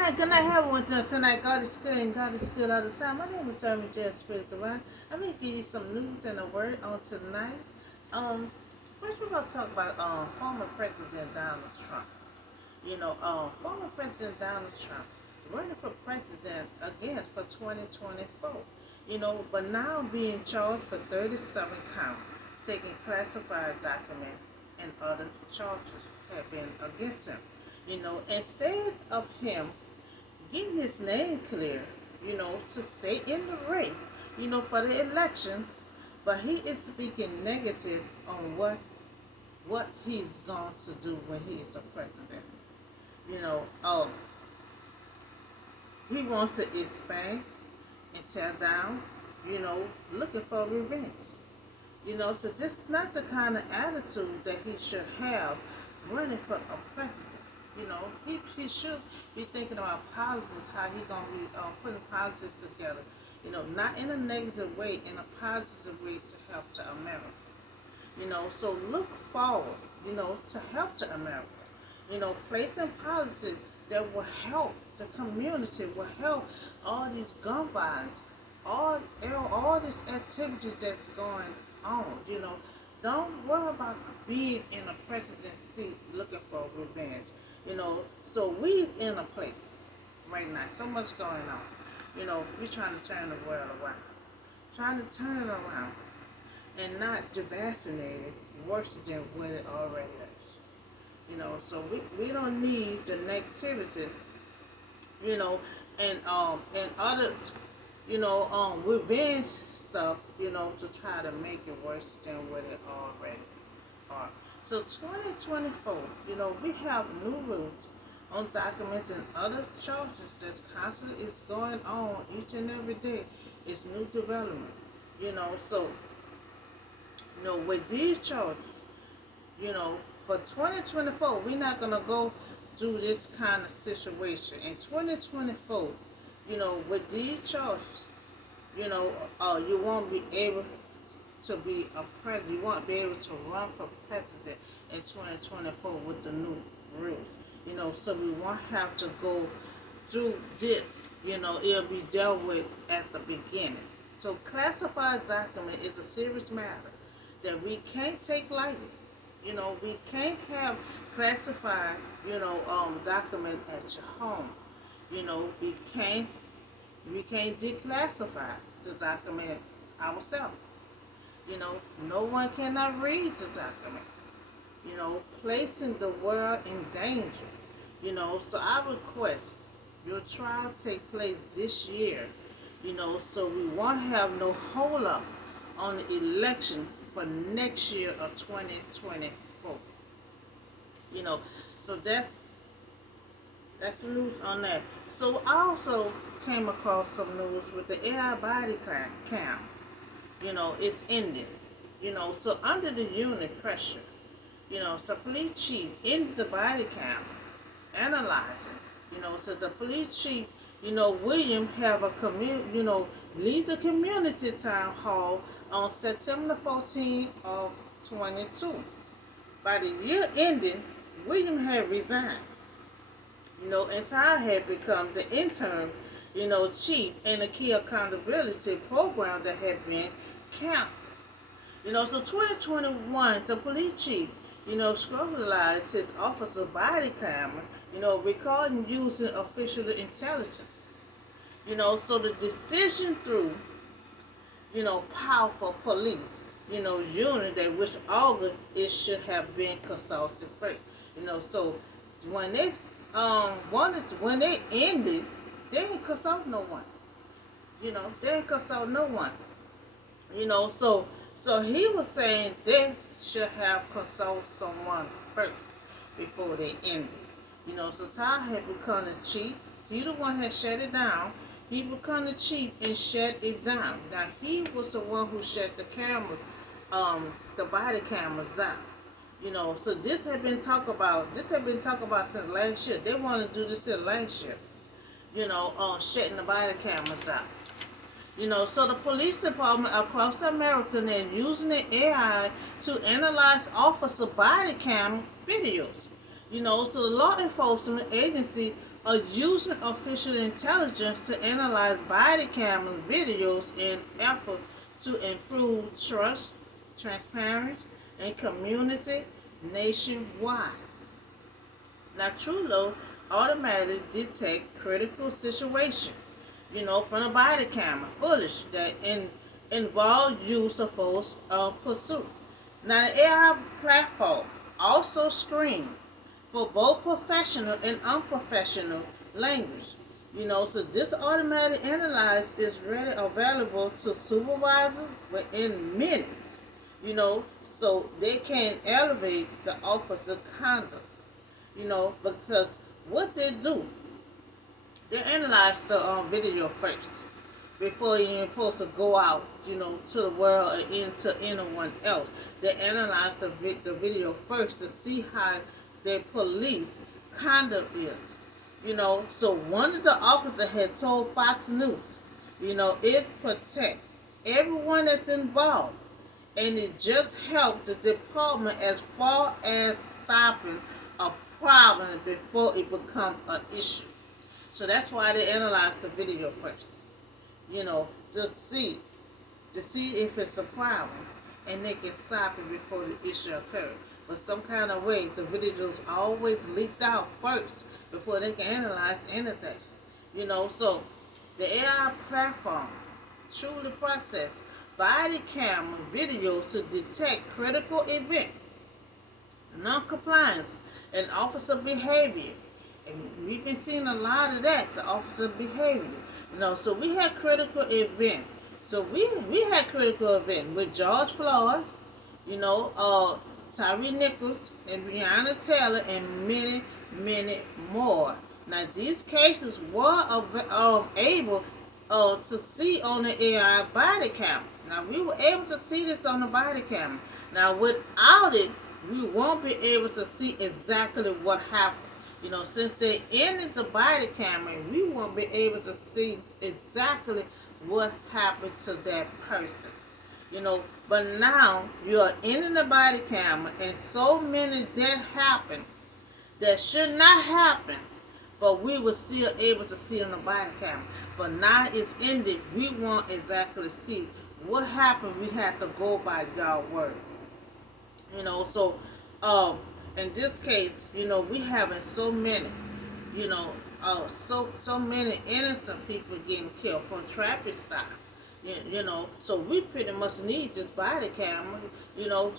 Good night, everyone. Tonight, God is good and God is good all the time. My name is Jeremy J. Spirits Around. I'm going to give you some news and a word on tonight. Um, First, we're going to talk about former President Donald Trump. Former President Donald Trump running for president again for 2024. But now being charged for 37 counts, taking classified documents and other charges have been against him. Instead of him getting his name clear, to stay in the race, for the election, but he is speaking negative on what he's going to do when he is a president. You know, oh, he wants to expand and tear down, looking for revenge. So this is not the kind of attitude that he should have running for a president. He should be thinking about policies, how he gonna be putting policies together. Not in a negative way, in a positive way to help to America. So look forward, to help to America. Placing policies that will help the community, will help all these gun violence, all these activities that's going on. Don't worry about being in a presidency looking for revenge. So we's in a place right now, so much going on. We're trying to turn the world around. Trying to turn it around and not devastinate it worse than what it already is. So we don't need the negativity, and other revenge stuff, to try to make it worse than what it already are. So 2024, we have new rules on documents and other charges that's constantly is going on each and every day. It's new development, so with these charges, for 2024, we're not gonna go through this kind of situation. In 2024, with these charges, you won't be able to be a president. You won't be able to run for president in 2024 with the new rules. So we won't have to go through this. It'll be dealt with at the beginning. So classified document is a serious matter that we can't take lightly. We can't have classified, document at your home. We can't declassify the document ourselves. No one cannot read the document. Placing the world in danger. So I request your trial take place this year. So we won't have no hold up on the election for next year of 2024. So that's the news on that. So I also came across some news with the AI body cam. It's ending. So under the unit pressure, so police chief ended the body cam, analyzing. So the police chief, William have a lead the community town hall on September 14th of 22. By the year ending, William had resigned. And Ty had become the interim, chief in the key accountability program that had been canceled. So 2021, the police chief, scrutinized his officer body camera, recording using official intelligence. So the decision through, powerful police, unit that which August it should have been consulted first. So when they when they ended, they didn't consult no one. They didn't consult no one. So he was saying they should have consulted someone first before they ended. So Ty had become the chief. He the one that shut it down. He become the chief and shut it down. Now he was the one who shut the camera, the body cameras down. So this had been talked about. This had been talked about since last year. They want to do this in last year. Shutting the body cameras out. So the police department across America are using the AI to analyze officer body cam videos. So the law enforcement agency are using artificial intelligence to analyze body camera videos in effort to improve trust, transparency, and community nationwide. Now, TrueLo automatically detect critical situation, from the body camera footage that involve use of force pursuit. Now, the AI platform also screens for both professional and unprofessional language. So this automatic analyze is ready available to supervisors within minutes. So they can elevate the officer conduct. Because what they do, they analyze the video first before you're supposed to go out, to the world or into anyone else. They analyze the video first to see how their police conduct is. So one of the officers had told Fox News, it protect everyone that's involved, and it just helped the department as far as stopping a problem before it become an issue. So that's why they analyze the video first, to see if it's a problem, and they can stop it before the issue occurs. But some kind of way, the videos always leaked out first before they can analyze anything. So the AI platform truly process body camera video to detect critical event, non-compliance, and officer behavior. And we've been seeing a lot of that, the officer behavior. So we had critical event. So we had critical event with George Floyd, Tyree Nichols and Breonna Taylor, and many, many more. Now these cases were able to see on the AI body camera. Now we were able to see this on the body camera. Now without it, we won't be able to see exactly what happened. Since they ended the body camera, we won't be able to see exactly what happened to that person. But now you're in the body camera, and so many deaths happen that should not happen, but we were still able to see on the body camera. But now it's ended, we won't exactly see what happened. We have to go by God's word. So in this case, we having so many, so many innocent people getting killed from traffic stop. So we pretty much need this body camera,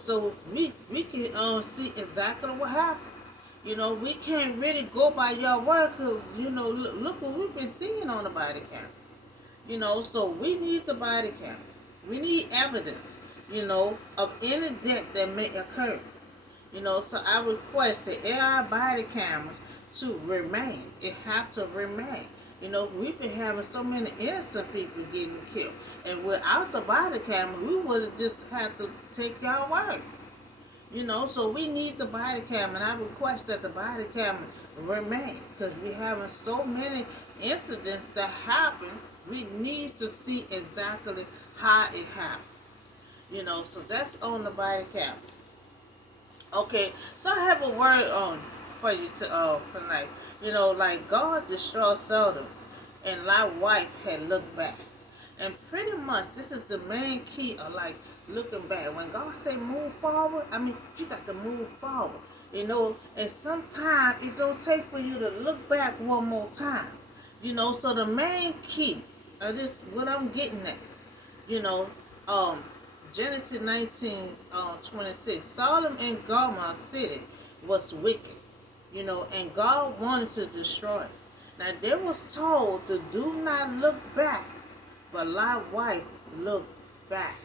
so we can see exactly what happened. We can't really go by your word, because, look what we've been seeing on the body camera. So we need the body camera. We need evidence, of any death that may occur. So I request the AI body cameras to remain. It have to remain. We've been having so many innocent people getting killed. And without the body camera, we would have just had to take y'all word. So we need the body camera, and I request that the body camera remain, because we're having so many incidents that happen. We need to see exactly how it happened. So that's on the body camera. Okay, so I have a word for you tonight. Like God destroyed Sodom, and Lot's wife had looked back. And pretty much this is the main key of like looking back. When God say move forward, I mean you got to move forward. And sometimes it don't take for you to look back one more time. So the main key of this, what I'm getting at, Genesis 19:26. Sodom and Gomorrah city was wicked, and God wanted to destroy it. Now they was told to do not look back, but Lot's wife looked back.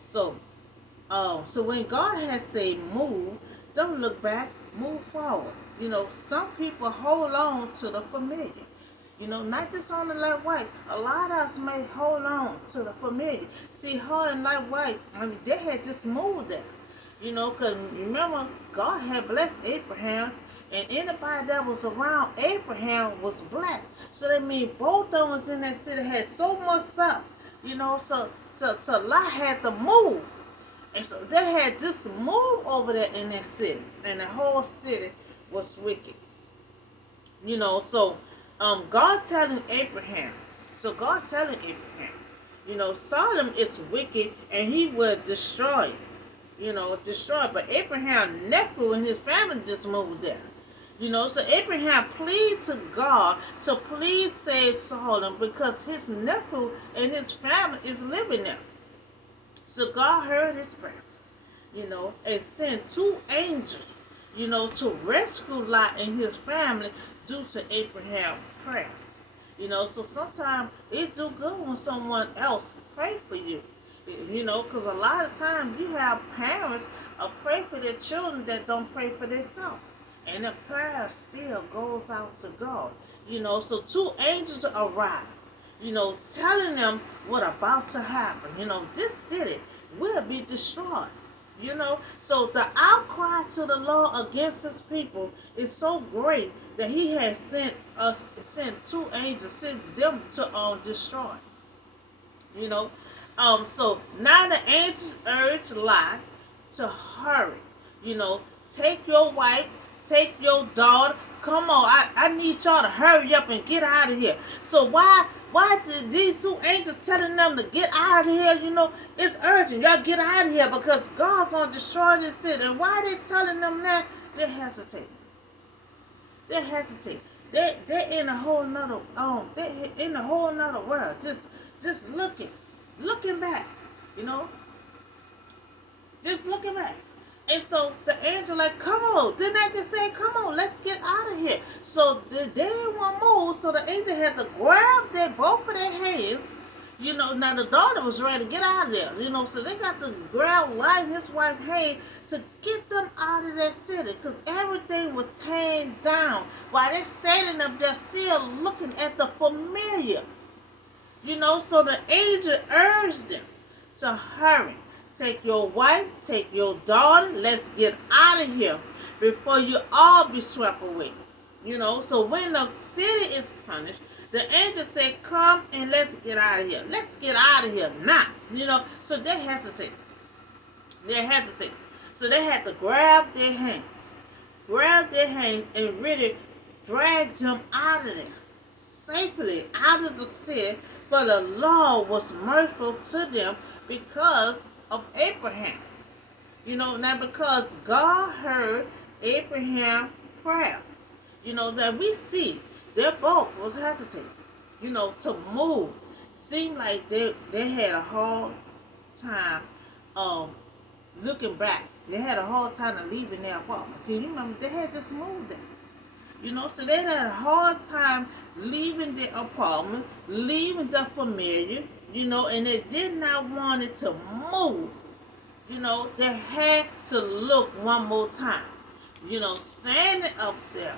So when God has said move, don't look back, move forward. Some people hold on to the familiar. Not just on the Lot's wife. A lot of us may hold on to the familiar. See, her and Lot's wife, they had just moved there. Because remember, God had blessed Abraham, and anybody that was around Abraham was blessed. So that means both of us in that city had so much stuff, so Lot had to move. And so they had just moved over there in that city, and the whole city was wicked. So God telling Abraham, Sodom is wicked and he will destroy it. Destroy it. But Abraham's nephew and his family just moved there. So Abraham pleaded to God to please save Sodom because his nephew and his family is living there. So God heard his prayers, and sent two angels, to rescue Lot and his family due to Abraham's prayers. So sometimes it do good when someone else pray for you. Because a lot of times you have parents pray for their children that don't pray for themselves. And the prayer still goes out to God. So two angels arrived, telling them what about to happen. This city will be destroyed. So the outcry to the Lord against his people is so great that he has sent two angels, sent them to destroy. So now the angels urge Lot to hurry. Take your wife, take your daughter. Come on, I need y'all to hurry up and get out of here. So why did these two angels telling them to get out of here? It's urgent. Y'all get out of here because God's gonna destroy this city. And why they telling them that? They hesitate. They're in a whole nother world. Just looking back. Just looking back. And so the angel like, come on. Didn't I just say, come on, let's get out of here. So they didn't want to move. So the angel had to grab both of their hands. Now the daughter was ready to get out of there. So they got to grab Lot and his wife's hand to get them out of that city. Because everything was torn down. While they're standing up there still looking at the familiar. So the angel urged them to hurry. Take your wife, take your daughter, let's get out of here before you all be swept away. So when the city is punished, the angel said, come and let's get out of here. Let's get out of here now. So they hesitate. So they had to grab their hands and really drag them out of there. Safely out of the city, for the Lord was merciful to them because of Abraham. Now because God heard Abraham's prayers, that we see they both was hesitating, to move. Seemed like they had a hard time looking back. They had a hard time leaving their apartment. Can you remember they had just moved there? So they had a hard time leaving the apartment, leaving the familiar, and they did not want it to move. They had to look one more time. Standing up there.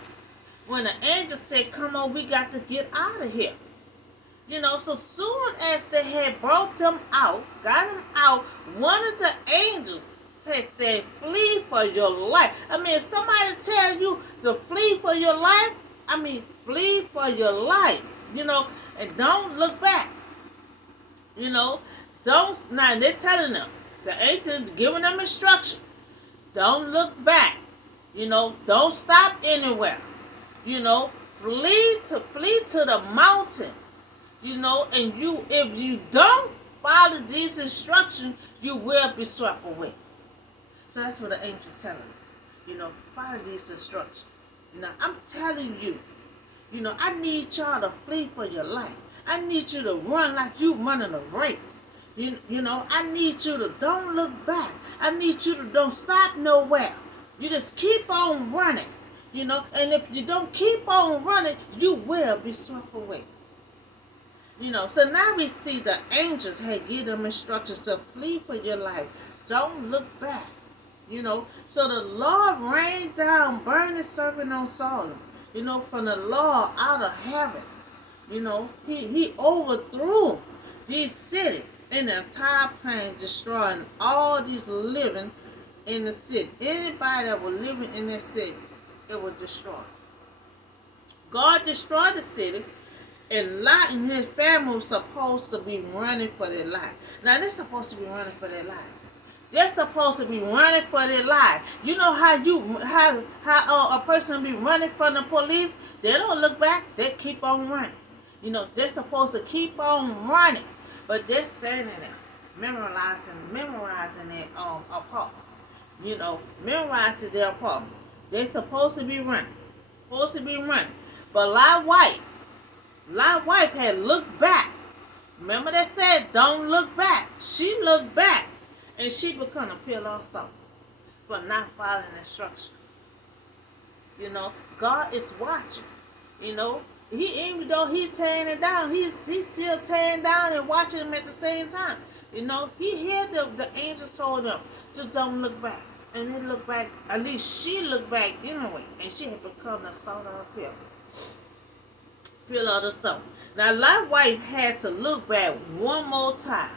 When the angel said, come on, we got to get out of here. So soon as they had brought them out, got them out, one of the angels had said, flee for your life. If somebody tell you to flee for your life, flee for your life. And don't look back. Now they're telling them, the angels giving them instruction. Don't look back. Don't stop anywhere. Flee to the mountain. And if you don't follow these instructions, you will be swept away. So that's what the angel's telling me. Follow these instructions. I'm telling you, I need y'all to flee for your life. I need you to run like you running a race. I need you to don't look back. I need you to don't stop nowhere. You just keep on running. And if you don't keep on running, you will be swept away. So now we see the angels had given them instructions to flee for your life. Don't look back. So the Lord rained down burning serpent on Sodom, from the Lord out of heaven. He overthrew these cities in the entire plain, destroying all these living in the city. Anybody that was living in that city, it was destroyed. God destroyed the city, and Lot and his family were supposed to be running for their life. Now, they're supposed to be running for their life. They're supposed to be running for their life. You know how a person be running from the police? They don't look back. They keep on running. They're supposed to keep on running, but they're standing there, memorizing their apartment. Memorizing their apartment. They're supposed to be running. Supposed to be running. But Lot's wife had looked back. Remember they said, don't look back. She looked back. And she become a pillar of salt for not following instruction. God is watching. Even though he tearing it down, he's still tearing down and watching him at the same time. He heard the angels told them to don't look back. And they look back, at least she looked back anyway. And she had become the salt of the pillar. Pillar of the salt. Now, Lot's wife had to look back one more time.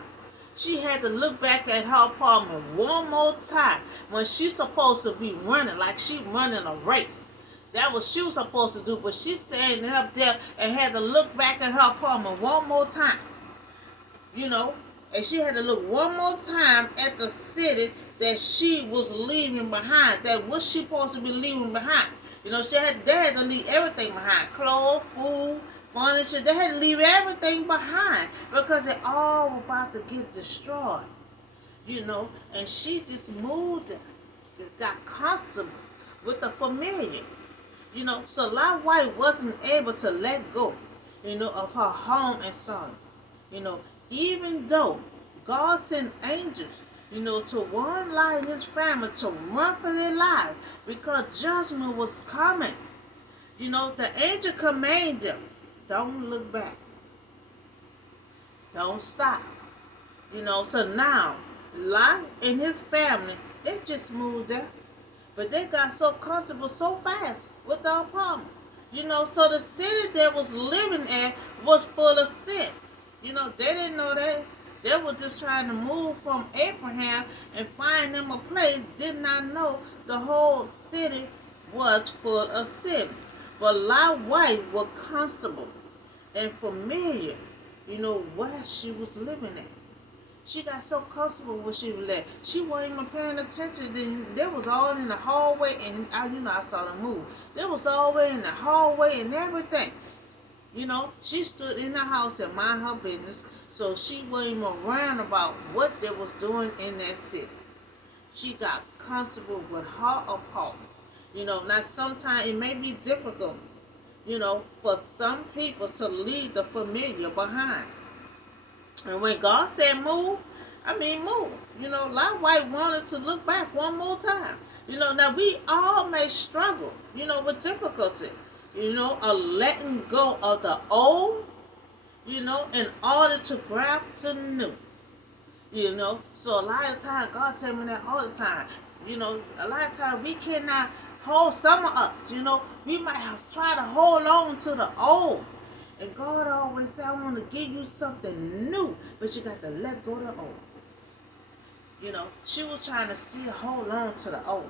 She had to look back at her apartment one more time when she's supposed to be running, like she running a race. That's what she was supposed to do, but she's standing up there and had to look back at her apartment one more time. And she had to look one more time at the city that she was leaving behind, that was she supposed to be leaving behind. They had to leave everything behind. Clothes, food, furniture. They had to leave everything behind because they all were about to get destroyed. And she just moved, got comfortable with the familiar. So Lot's wife wasn't able to let go, of her home and son. Even though God sent angels, to warn Lot and his family to run for their lives because judgment was coming. The angel commanded them, don't look back. Don't stop. So now, Lot and his family, they just moved there. But they got so comfortable so fast with the apartment. So the city they was living at was full of sin. They didn't know that. They were just trying to move from Abraham and find them a place. Did not know the whole city was full of sin. But Lot's wife was comfortable and familiar, where she was living at. She got so comfortable where she was at. She wasn't even paying attention. Then they was all in the hallway, and I saw them move. They was always in the hallway and everything. She stood in the house and mind her business, so she wasn't even worrying about what they was doing in that city. She got comfortable with her apartment. Now sometimes it may be difficult, for some people to leave the familiar behind. And when God said move, move. Lot's wife wanted to look back one more time. Now we all may struggle, with difficulty, of letting go of the old, in order to grab the new. So a lot of times, God tell me that all the time. A lot of times we cannot hold, some of us, we might have tried to hold on to the old. And God always said, I want to give you something new, but you got to let go of the old. She was trying to still hold on to the old.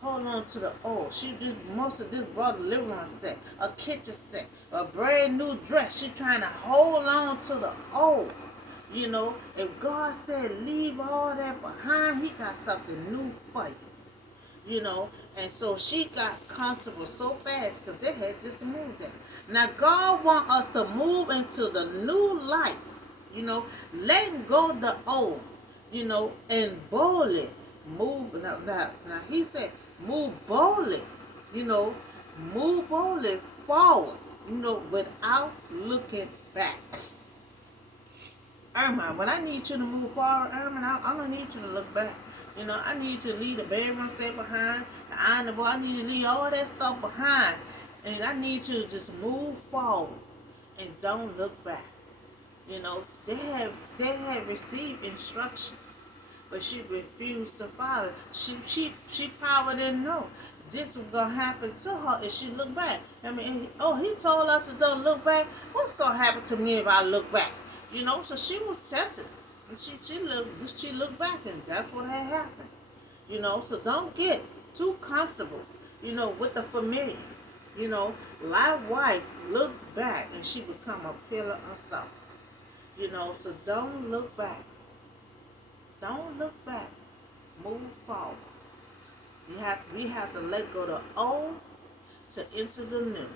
Hold on to the old. She did most of this, brought a living room set, a kitchen set, a brand new dress. She trying to hold on to the old. If God said leave all that behind, he got something new for you. And so she got comfortable so fast because they had just moved there. Now God wants us to move into the new life, letting go of the old, and boldly move. Now he said move boldly, move boldly forward, without looking back. Irma, when I need you to move forward, Irma, I don't need you to look back. I need you to leave the bedroom set behind, the iron board. I need you to leave all that stuff behind. And I need you to just move forward and don't look back. They had received instruction, but she refused to follow. She probably didn't know this was gonna happen to her if she looked back. He told us to don't look back. What's gonna happen to me if I look back? So she was tested. And she looked back, and that's what had happened. So don't get too comfortable, with the familiar. Lot's wife looked back, and she become a pillar of salt. So don't look back. Don't look back. move forward. We have to let go of the old to enter the new.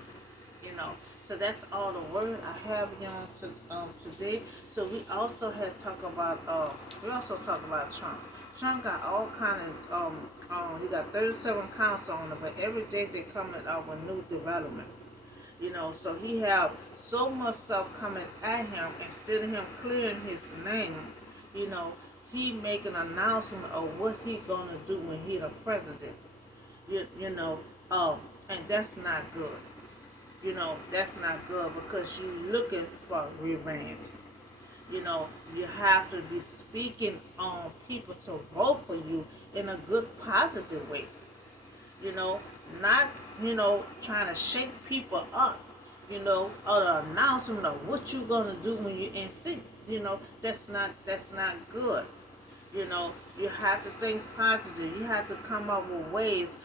You know, so that's all the word I have y'all today. So we also had we also talk about Trump. Trump got all kind of he got 37 counts on it, but every day they coming up with new development. You know, so he have so much stuff coming at him. Instead of him clearing his name, you know, he make an announcement of what he gonna do when he the president. You know, and that's not good. You know, that's not good because you looking for revenge. You know, you have to be speaking on people to vote for you in a good, positive way. You know, not, trying to shake people up, or the announcement of what you gonna do when you're in seat. That's not good. You have to think positive. You have to come up with ways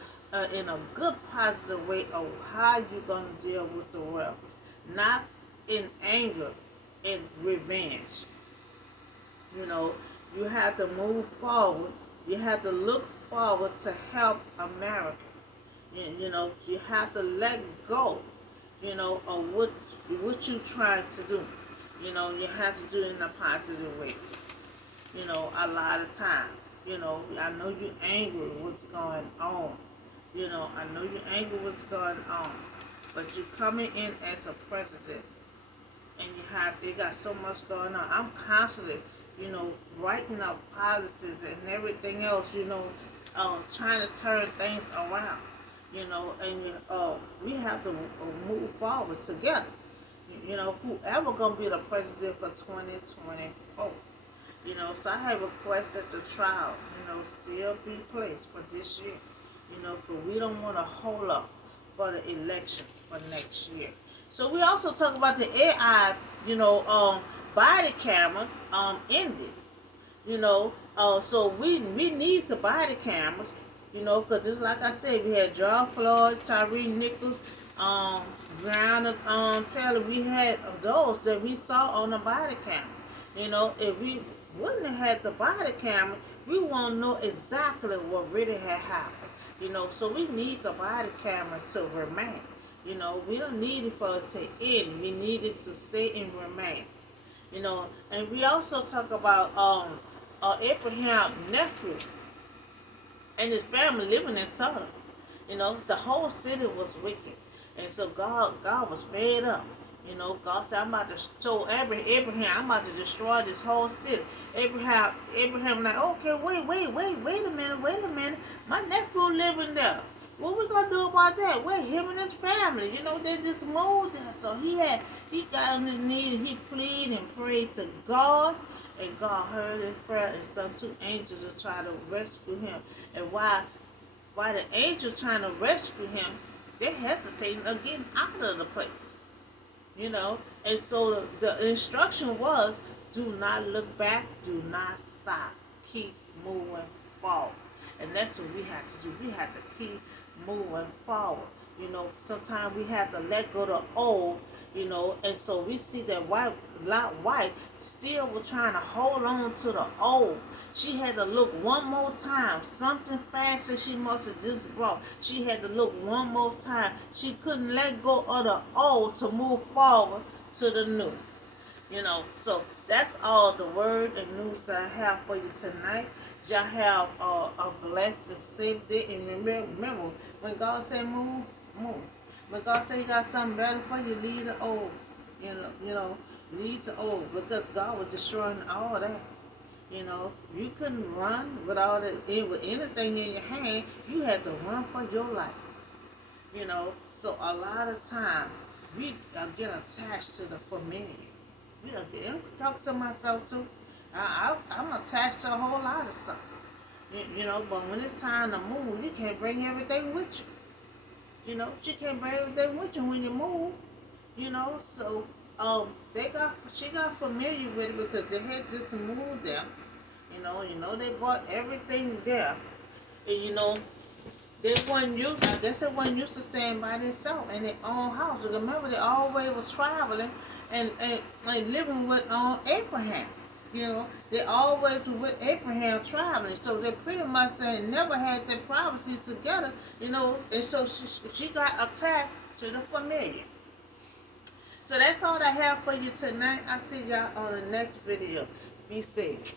in a good, positive way of how you're going to deal with the world. Not in anger and revenge. You know, you have to move forward. You have to look forward to help America. You have to let go, of what you trying to do. You have to do it in a positive way. A lot of time. I know you're angry what's going on. I know you're angry what's going on. But you're coming in as a president and you got so much going on. I'm constantly, writing up policies and everything else, trying to turn things around. And we have to move forward together. Whoever gonna be the president for 2024. So I have requested the trial, still be placed for this year. Because we don't want to hold up for the election for next year. So we also talk about the AI, body camera, ended. So we need to buy the cameras, because just like I said, we had George Floyd, Tyree Nichols, Brown, Taylor. We had those that we saw on the body camera. If we wouldn't have had the body camera, we won't know exactly what really had happened. So we need the body camera to remain. We don't need it for it to end. We need it to stay and remain. And we also talk about Abraham nephew and his family living in Sodom. The whole city was wicked. And so God was fed up. God said, I'm about to told Abraham, I'm about to destroy this whole city. Abraham like, okay, wait a minute. My nephew living there. What we gonna do about that? Wait, him and his family, they just moved there. So he got on his knees and he pleaded and prayed to God, and God heard his prayer and sent two angels to try to rescue him. And while the angels trying to rescue him, they're hesitating of getting out of the place. And so the instruction was, do not look back, do not stop, keep moving forward. And that's what we have to do. We have to keep moving forward. Sometimes we have to let go of the old, and so we see that Lot wife still was trying to hold on to the old. She had to look one more time. Something fancy she must have just brought. She had to look one more time. She couldn't let go of the old to move forward to the new. So that's all the word and news I have for you tonight. Y'all have a blessed and safe day. And remember, when God said move, move. When God said He got something better for you, leave the old. Lead to old, because God was destroying all that. You couldn't run without with anything in your hand. You had to run for your life. So a lot of time we get attached to the familiar. I'm talking to myself too. I'm attached to a whole lot of stuff. But when it's time to move, you can't bring everything with you. You can't bring everything with you when you move. So she got familiar with it because they had just moved there. They bought everything there. And they wasn't used, I guess they wasn't used to staying by themselves in their own house. Remember, they always was traveling and living with Abraham. You know, they always were with Abraham traveling, so they pretty much saying never had their prophecies together. You know, and so she got attacked to the familiar. So that's all I have for you tonight. I'll see y'all on the next video. Be safe.